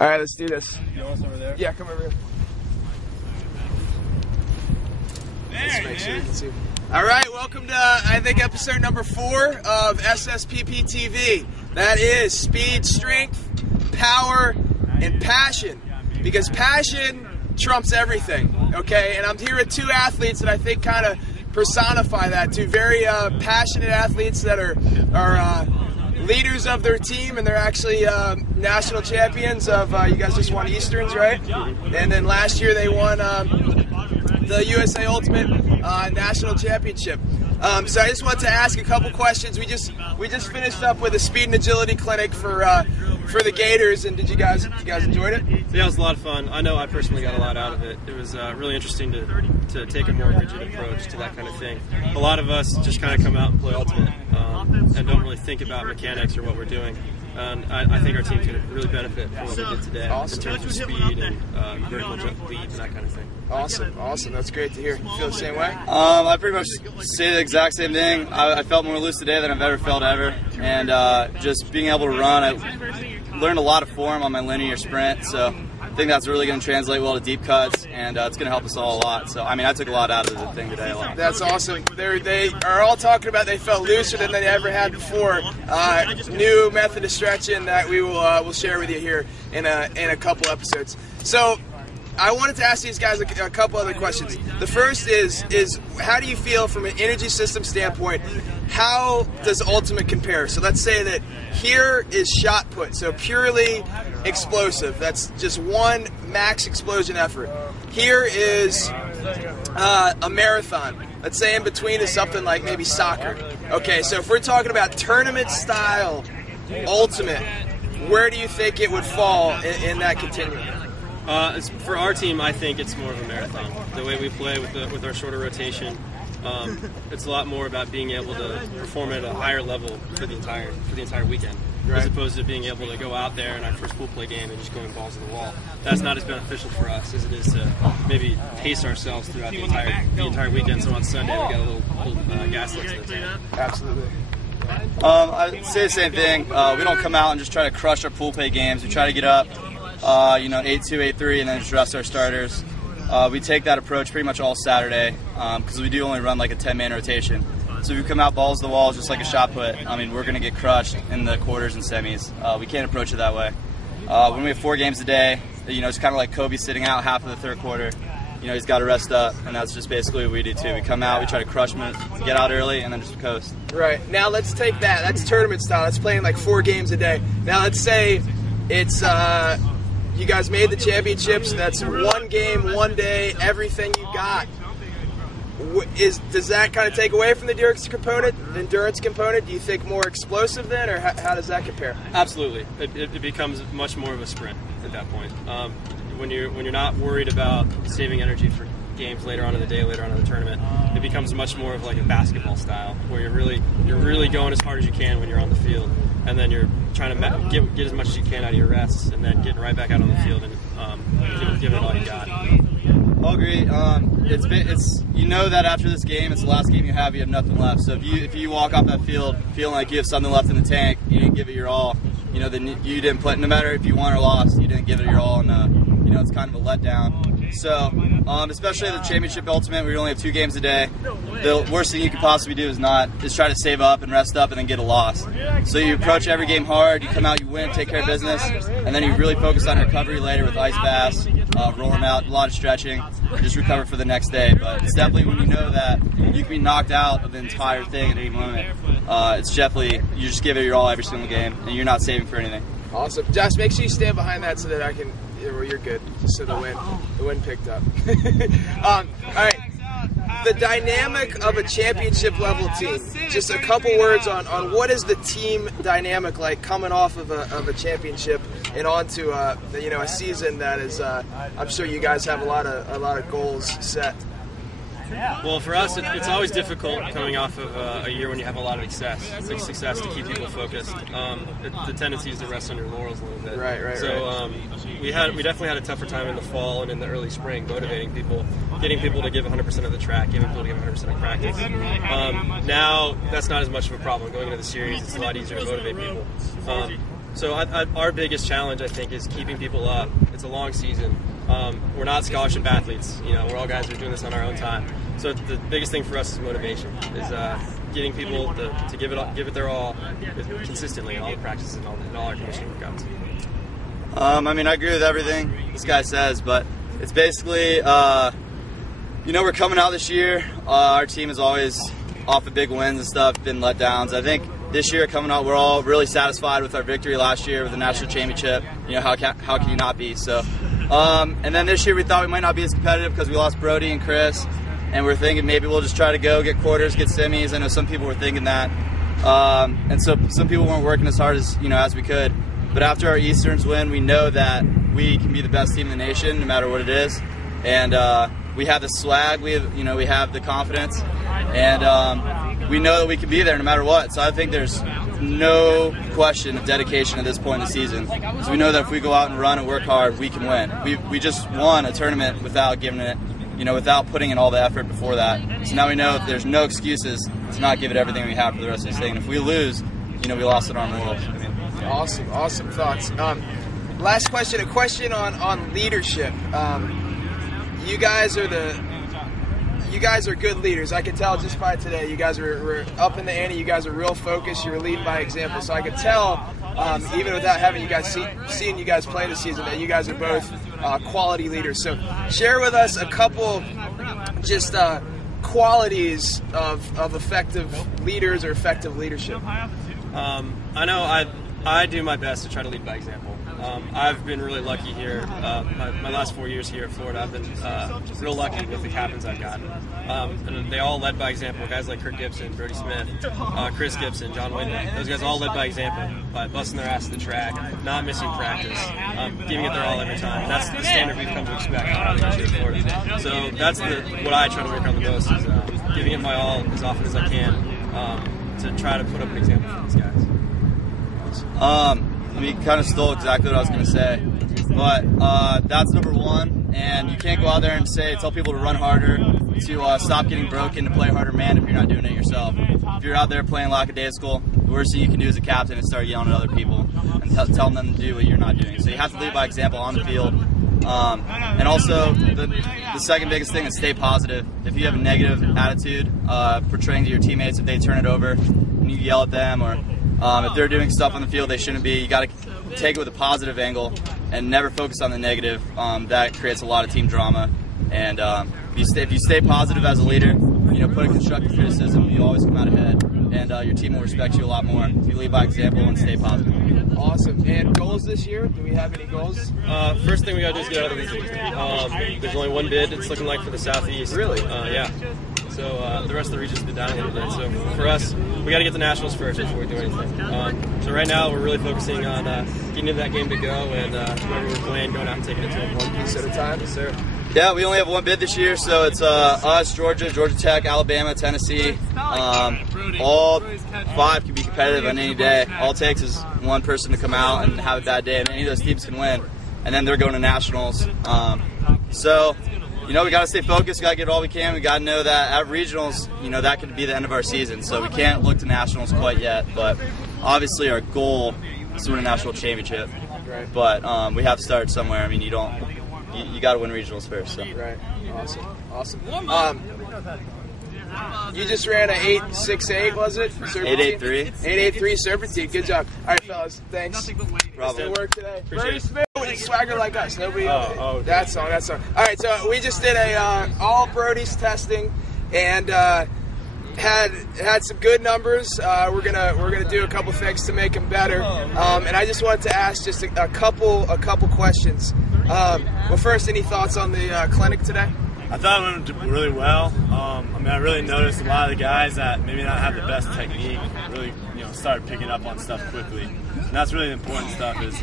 All right, let's do this. You want us over there? Yeah, come over here. Let's make sure you can see. All right, welcome to, I think, episode number 4 of SSPPTV. That is speed, strength, power, and passion. Because passion trumps everything, okay? And I'm here with 2 athletes that I think kind of personify that. 2 very passionate athletes that are leaders of their team, and they're actually national champions of, you guys just won Easterns, right? And then last year they won the USA Ultimate National Championship. So I just want to ask a couple questions. We just finished up with a speed and agility clinic for the Gators, and you guys enjoyed it? Yeah, it was a lot of fun. I know I personally got a lot out of it. It was really interesting to take a more rigid approach to that kind of thing. A lot of us just kind of come out and play Ultimate and don't really think about mechanics or what we're doing. And I think our team could really benefit from what we did today in terms of speed and vertical jump lead and that kind of thing. Awesome. That's great to hear. You feel the same way? I pretty much say the exact same thing. I felt more loose today than I've ever felt ever. And just being able to run, I learned a lot of form on my linear sprint. So I think that's really going to translate well to deep cuts, and it's going to help us all a lot. So, I mean, I took a lot out of the thing today. That's awesome. They are all talking about they felt looser than they ever had before. New method of stretching that we will share with you here in a couple episodes. So I wanted to ask these guys a couple other questions. The first is how do you feel from an energy system standpoint? How does Ultimate compare? So let's say that here is shot put, so purely explosive. That's just one max explosion effort. Here is a marathon. Let's say in between is something like maybe soccer. Okay, so if we're talking about tournament style Ultimate, where do you think it would fall in that continuum? For our team, I think it's more of a marathon. The way we play with our shorter rotation, it's a lot more about being able to perform at a higher level for the entire weekend, as opposed to being able to go out there in our first pool play game and just going balls to the wall. That's not as beneficial for us as it is to maybe pace ourselves throughout the entire weekend. So on Sunday we got a little gas lift to the tank. Absolutely. I'd say the same thing. We don't come out and just try to crush our pool play games. We try to get up, 8-2, 8-3, and then just rest our starters. We take that approach pretty much all Saturday because we do only run like a 10-man rotation. So if you come out balls to the wall just like a shot put, I mean, we're going to get crushed in the quarters and semis. We can't approach it that way. When we have 4 games a day, it's kind of like Kobe sitting out half of the third quarter. He's got to rest up, and that's just basically what we do too. We come out, we try to crush them, get out early, and then just coast. Right. Now let's take that. That's tournament style. That's playing like 4 games a day. Now let's say it's you guys made the championships. That's 1 game, 1 day, everything you got. Does that kind of take away from the endurance component? Do you think more explosive then, or how does that compare? Absolutely. It becomes much more of a sprint at that point. When you're not worried about saving energy for games later on in the day, later on in the tournament, it becomes much more of like a basketball style, where you're really going as hard as you can when you're on the field, and then you're trying to get as much as you can out of your rests, and then getting right back out on the field and giving it all you got. I'll agree. You know that after this game, it's the last game you have nothing left. So if you walk off that field feeling like you have something left in the tank, you didn't give it your all, then you didn't play. No matter if you won or lost, you didn't give it your all, and it's kind of a letdown. So especially at the championship ultimate, we only have 2 games a day. The worst thing you could possibly do is try to save up and rest up and then get a loss. So you approach every game hard, you come out, you win, take care of business, and then you really focus on recovery later with ice baths, rolling out, a lot of stretching, and just recover for the next day. But it's definitely when you know that you can be knocked out of the entire thing at any moment, it's definitely, you just give it your all every single game, and you're not saving for anything. Awesome. Josh, make sure you stand behind that so that I can, you're good, so the wind picked up. All right. The dynamic of a championship level team. Just a couple words on what is the team dynamic like coming off of a championship and onto a season that is. I'm sure you guys have a lot of goals set. Well, for us, it's always difficult coming off of a year when you have a lot of success to keep people focused. The tendency is to rest on your laurels a little bit. Right. So we definitely had a tougher time in the fall and in the early spring motivating people, getting people to give 100% of the track, getting people to give 100% of practice. Now that's not as much of a problem. Going into the series, it's a lot easier to motivate people. So our biggest challenge, I think, is keeping people up. It's a long season. We're not scholarship athletes. You know, we're all guys who are doing this on our own time. So the biggest thing for us is motivation, is getting people to give it their all consistently in all the practices and all our conditioning workouts. I mean, I agree with everything this guy says, but it's basically, you know, we're coming out this year. Our team is always off of big wins and stuff, been letdowns. I think this year coming out, we're all really satisfied with our victory last year with the national championship. You know, how can you not be? So, and then this year we thought we might not be as competitive because we lost Brodie and Chris, and we're thinking maybe we'll just try to go get quarters, get semis. I know some people were thinking that, and so some people weren't working as hard as as we could. But after our Easterns win, we know that we can be the best team in the nation, no matter what it is, and we have the swag, we have the confidence, and we know that we can be there no matter what. So I think there's no question of dedication at this point in the season. So we know that if we go out and run and work hard, we can win. We just won a tournament without giving it, without putting in all the effort before that. So now we know there's no excuses to not give it everything we have for the rest of the thing. And if we lose, we lost it on Morrill. Awesome thoughts. Last question, a question on leadership. You guys are good leaders. I could tell just by today. You guys were up in the ante. You guys are real focused. You're leading by example. So I could tell, even without having you guys seeing you guys play this season, that you guys are both quality leaders. So share with us a couple just qualities of effective leaders or effective leadership. I know I do my best to try to lead by example. I've been really lucky here. My last 4 years here at Florida, I've been real lucky with the captains I've gotten. And they all led by example. Guys like Kurt Gibson, Brodie Smith, Chris Gibson, John Wyndham. Those guys all led by example, by busting their ass at the track, not missing practice, giving it their all every time. That's the standard we've come to expect out of here at Florida. So that's what I try to work on the most, is giving it my all as often as I can to try to put up an example for these guys. I mean, kind of stole exactly what I was going to say, but that's number one. And you can't go out there and tell people to run harder, to stop getting broken, to play harder man if you're not doing it yourself. If you're out there playing lackadaisical, the worst thing you can do as a captain is start yelling at other people and telling them to do what you're not doing. So you have to lead by example on the field. And also, the second biggest thing is stay positive. If you have a negative attitude, portraying to your teammates, if they turn it over, and you yell at them, or if they're doing stuff on the field they shouldn't be, you got to take it with a positive angle and never focus on the negative. That creates a lot of team drama. And if you stay positive as a leader, put in constructive criticism, you always come out ahead, and your team will respect you a lot more if you lead by example and stay positive. Awesome. And goals this year? Do we have any goals? First thing we got to do is get out of the region. There's only one bid, it's looking like, for the Southeast. Really? Yeah. So the rest of the region's been down a little bit. So for us, we got to get the Nationals first before we do anything. So right now we're really focusing on getting into that game to go, and whoever we're playing, going out and taking it to them one piece at a time. Yes, sir. Yeah, we only have one bid this year, so it's us, Georgia Tech, Alabama, Tennessee. All five can be competitive on any day. All it takes is one person to come out and have a bad day, and any of those teams can win. And then they're going to Nationals. So, we got to stay focused. We got to get all we can. We got to know that at regionals, that could be the end of our season. So we can't look to Nationals quite yet. But obviously, our goal is to win a national championship. Right. But we have to start somewhere. I mean, you got to win regionals first. So. Right. Awesome. You just ran an 8.68, was it? 8.83. 8.83 serpentine. Good job. All right, fellas. Thanks. Problem. Good work today. Appreciate Smith with a swagger like us. Nobody. Oh, that's all. All right, so we just did all Brodie's testing, and had some good numbers. We're gonna do a couple things to make them better. And I just wanted to ask just a couple questions. Well, first, any thoughts on the clinic today? I thought it went really well. I really noticed a lot of the guys that maybe not have the best technique really, started picking up on stuff quickly. And that's really the important stuff, is,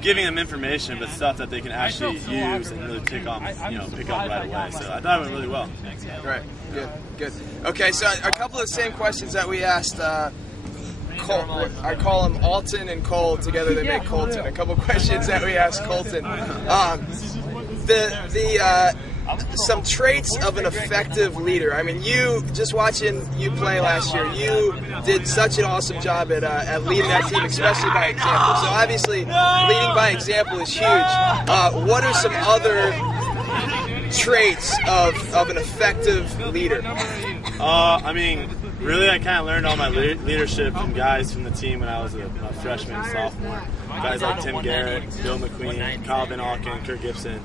giving them information, but stuff that they can actually use and really pick up right away. So I thought it went really well. Right. Good. Okay, so a couple of the same questions that we asked Cole. I call them Alton and Cole. Together they make some traits of an effective leader. I mean, you, just watching you play last year, you did such an awesome job at leading that team, especially by example. So obviously, leading by example is huge. What are some other traits of an effective leader? I mean, really, I kind of learned all my leadership from guys from the team when I was a freshman and sophomore. Guys like Tim Garrett, Bill McQueen, Kyle Van Auken, Kirk Gibson,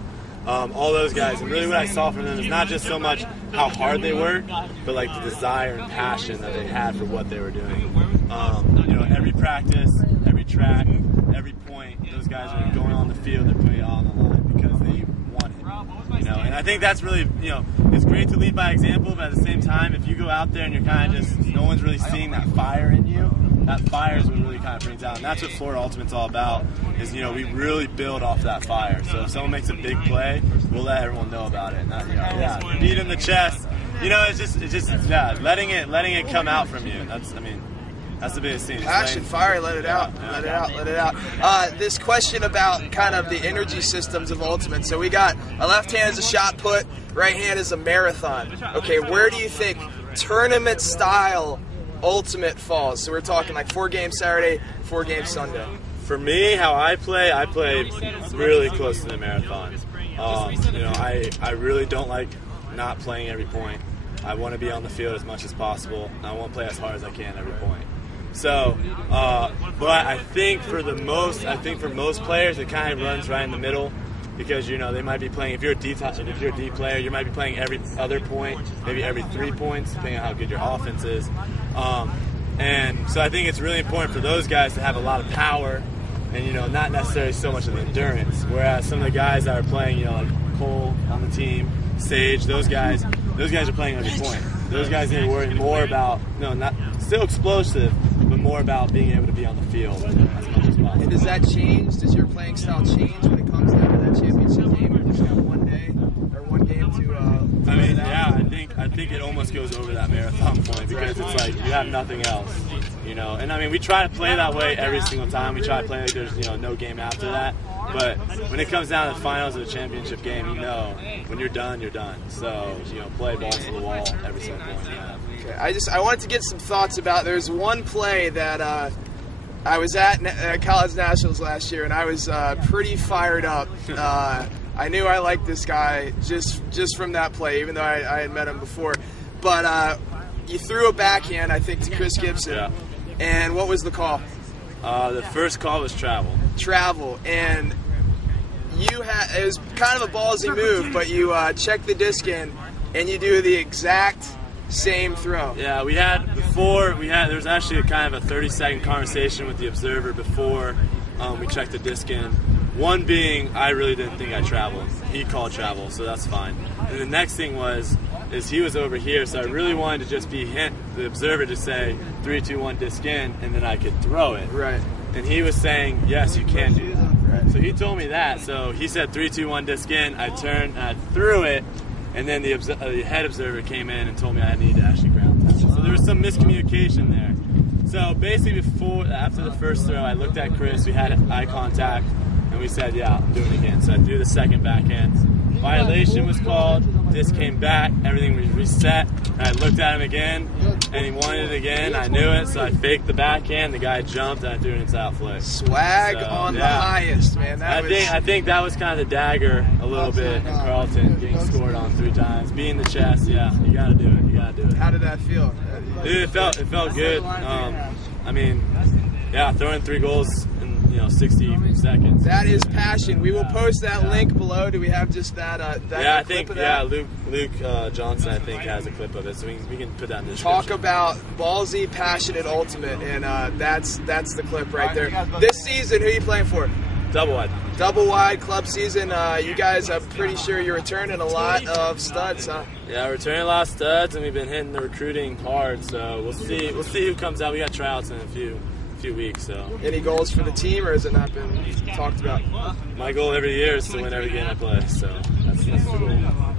all those guys. And really what I saw from them is not just so much how hard they worked, but like the desire and passion that they had for what they were doing. You know, every practice, every track, every point, those guys are going on the field, they're putting it all on the line because they want it. You know, and I think that's really, you know, it's great to lead by example, but at the same time, if you go out there and you're kind of just, no one's really seeing that fire in you, that fire is what really kind of brings out. And that's what Florida Ultimate's all about, is, you know, we really build off that fire. So if someone makes a big play, we'll let everyone know about it. And that, you know, yeah, beat in the chest, you know, it's just yeah, letting it come out from you. That's, I mean, that's the biggest thing. Passion, fire, let it out, let it out. This question about kind of the energy systems of Ultimate. So we got a left hand is a shot put, right hand is a marathon. Okay, where do you think tournament style Ultimate falls? So we're talking like 4 games Saturday, 4 games Sunday. For me, how I play really close to the marathon. You know, I really don't like not playing every point. I want to be on the field as much as possible. I want to play as hard as I can every point. So, but I think for most players, it kind of runs right in the middle, because, you know, they might be playing, if you're a D player, you might be playing every other point, maybe every 3 points, depending on how good your offense is. And so I think it's really important for those guys to have a lot of power and, you know, not necessarily so much of the endurance. Whereas some of the guys that are playing, you know, like Cole on the team, Sage, those guys are playing every point. Those guys need to worry more about, not still explosive, but more about being able to be on the field as much as possible. And does that change? Does your playing style change when it comes down to that championship game? You just got one day or one game to. I mean, yeah, I think it almost goes over that marathon point, because it's like you have nothing else, you know. And I mean, we try to play that way every single time. We try to play like there's, you know, no game after that. But when it comes down to the finals of the championship game, you know, when you're done, you're done. So, you know, play balls to the wall every single point you have. Okay, I wanted to get some thoughts about. There's one play that I was at College Nationals last year, and I was pretty fired up. I knew I liked this guy just from that play, even though I had met him before. But you threw a backhand, I think, to Chris Gibson. Yeah. And what was the call? The first call was travel. Travel, and it was kind of a ballsy move, but you check the disc in, and you do the exact same throw. Yeah, there was actually a kind of a 30-second conversation with the observer before we checked the disc in. One being, I really didn't think I traveled. He called travel, so that's fine. And the next thing is he was over here, so I really wanted to just be the observer to say 3, 2, 1 disc in, and then I could throw it. Right. And he was saying, yes, you can do that. Right. So he told me that. So he said 3, 2, 1 disc in. I turned and I threw it, and then the head observer came in and told me I needed to actually ground tackle. So there was some miscommunication there. So basically, after the first throw, I looked at Chris. We had eye contact, and we said, yeah, I'm doing it again. So I threw the second backhand. Violation was called. Disc came back. Everything was reset. And I looked at him again, and he wanted it again. I knew it, so I faked the backhand. The guy jumped, and I threw an inside flick. Swag on the highest, man. I think that was kind of the dagger a little bit in Carlton, getting scored on 3 times. Being the chest, yeah, you got to do it. You got to do it. How did that feel? Dude, it felt good. I mean, yeah, throwing 3 goals in 60 seconds. That is passion. We will post that link below. Do we have just that? Yeah, I think. Yeah, Luke Johnson, I think, has a clip of it, so we can put that in the description. Talk about ballsy, passionate, ultimate, and that's the clip right there. This season, who are you playing for? Double wide. Double wide club season. You guys, I'm pretty sure you're returning a lot of studs, huh? Yeah, we're returning a lot of studs, and we've been hitting the recruiting hard. So we'll see who comes out. We got tryouts in a few weeks. So. Any goals for the team, or has it not been talked about? My goal every year is to win every game I play. So that's the goal.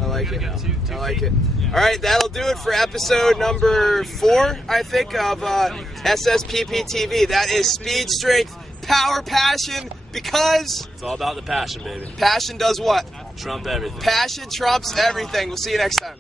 I like it. I like it. All right, that'll do it for episode number 4, I think, of SSPPTV. That is Speed, Strength, power, passion, because It's all about the passion, baby. passion does what? Trump everything. Passion trumps everything. We'll see you next time.